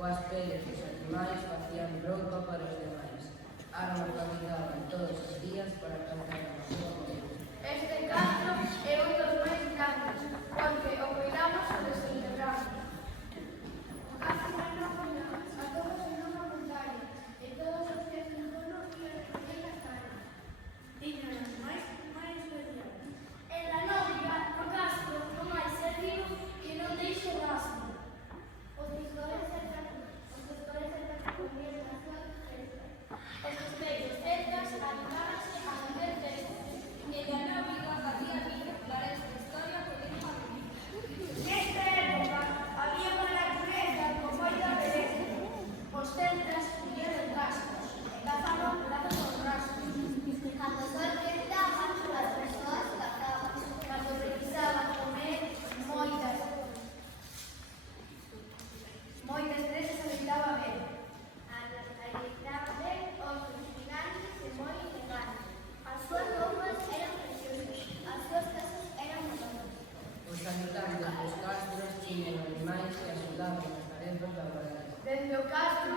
Coas peles dos animais facían roupa para os demais. Arma camiñaban todos os días para cantar a súa moeda. Este castro é un dos máis grandes, porque o cuidamos o desenterramos. O castro é unha montaña, a todos en unha montaña, e todos os días en torno iban a recoller as cañas. Tiñan os máis especiales. En la nóbriga, o castro non hai ser vivo que non deixe rastro. Os pastores celtas comían as súas festas. Os espellos celtas animábanse a facer festas. En la nóbriga facía vincular esta historia con el familia. Nesta época había unha natureza con moita beleza. Os celtas vivían en castros e cazaban brazos con rastros. Cando o sol quentaba, as persoas cazaban. Cando precisaban comer, moitas veces habitaba ben. Habitaba ben os gigantes e moi elegantes. As súas roupas eran preciosas, as súas casas eran bonitas. Os habitantes dos castros tiñan animais que axudaban nas tarefas laborais. Dende o castro